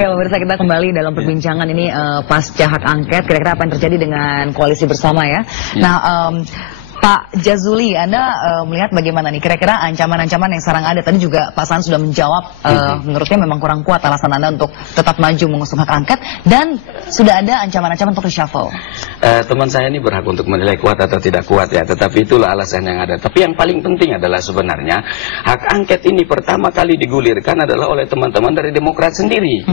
Oke, pemirsa, kita kembali dalam perbincangan ini pasca hak angket. Kira-kira apa yang terjadi dengan koalisi bersama ya? Nah, Pak Jazuli, Anda melihat bagaimana nih? Kira-kira ancaman-ancaman yang sekarang ada. Tadi juga Pak Saan sudah menjawab, menurutnya memang kurang kuat alasan Anda untuk tetap maju mengusung hak angket. Dan sudah ada ancaman-ancaman untuk reshuffle. Teman saya ini berhak untuk menilai kuat atau tidak kuat ya. Tetapi itulah alasan yang ada. Tapi yang paling penting adalah sebenarnya hak angket ini pertama kali digulirkan adalah oleh teman-teman dari Demokrat sendiri.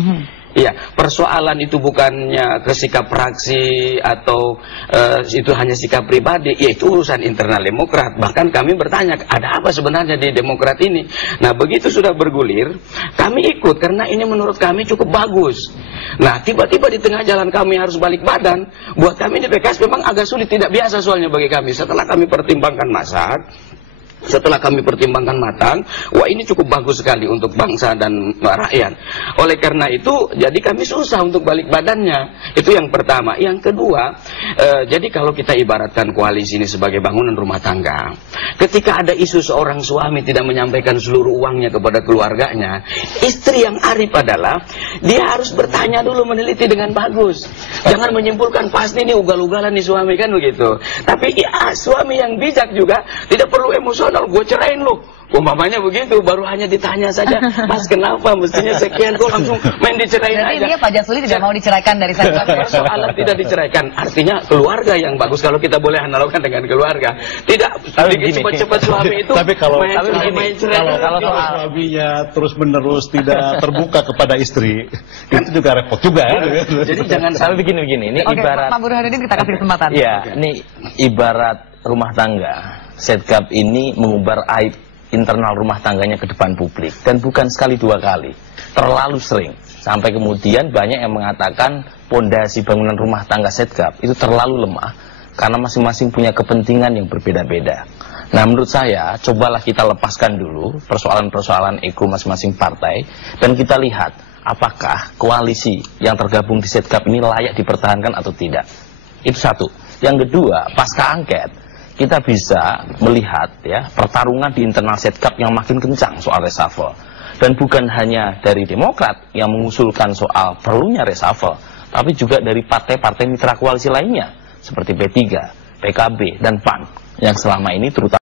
Iya, persoalan itu bukannya ke sikap fraksi atau itu hanya sikap pribadi, ya itu urusan internal Demokrat. Bahkan kami bertanya, ada apa sebenarnya di Demokrat ini? Nah, begitu sudah bergulir, kami ikut karena ini menurut kami cukup bagus. Nah, tiba-tiba di tengah jalan kami harus balik badan. Buat kami di PKS memang agak sulit, tidak biasa soalnya bagi kami. Setelah kami pertimbangkan matang, wah ini cukup bagus sekali untuk bangsa dan rakyat. Oleh karena itu, jadi kami susah untuk balik badannya. Itu yang pertama. Yang kedua, jadi kalau kita ibaratkan koalisi ini sebagai bangunan rumah tangga, ketika ada isu seorang suami tidak menyampaikan seluruh uangnya kepada keluarganya, istri yang arif adalah dia harus bertanya dulu, meneliti dengan bagus. Jangan menyimpulkan pasti ini ugal-ugalan nih suami, kan begitu. Tapi ya, suami yang bijak juga tidak perlu emosional. Gue cerain lu, umpamanya begitu, baru hanya ditanya saja, Mas kenapa mestinya sekian, kok langsung main dicerain aja. Jadi dia Pak Jazuli tidak mau diceraikan dari saya. Persoalan tidak diceraikan, artinya keluarga yang bagus, kalau kita boleh analogkan dengan keluarga. Tidak cepat-cepat suami itu tapi kalau main cerai. Kalau suaminya terus-menerus tidak terbuka kepada istri, itu juga repot juga. Jadi jangan sampai begini. Ini ibarat Pak Burhanuddin, kita kasih kesempatan. Ya, ini ibarat rumah tangga. Setgap ini mengubar aib internal rumah tangganya ke depan publik, dan bukan sekali dua kali, terlalu sering, sampai kemudian banyak yang mengatakan pondasi bangunan rumah tangga Setgap itu terlalu lemah karena masing-masing punya kepentingan yang berbeda-beda. Nah, menurut saya cobalah kita lepaskan dulu persoalan-persoalan ego masing-masing partai, dan kita lihat apakah koalisi yang tergabung di Setgap ini layak dipertahankan atau tidak. Itu satu. Yang kedua, pasca angket kita bisa melihat ya pertarungan di internal Setgap yang makin kencang soal reshuffle, dan bukan hanya dari Demokrat yang mengusulkan soal perlunya reshuffle, tapi juga dari partai-partai mitra koalisi lainnya seperti P3, PKB, dan PAN yang selama ini terutama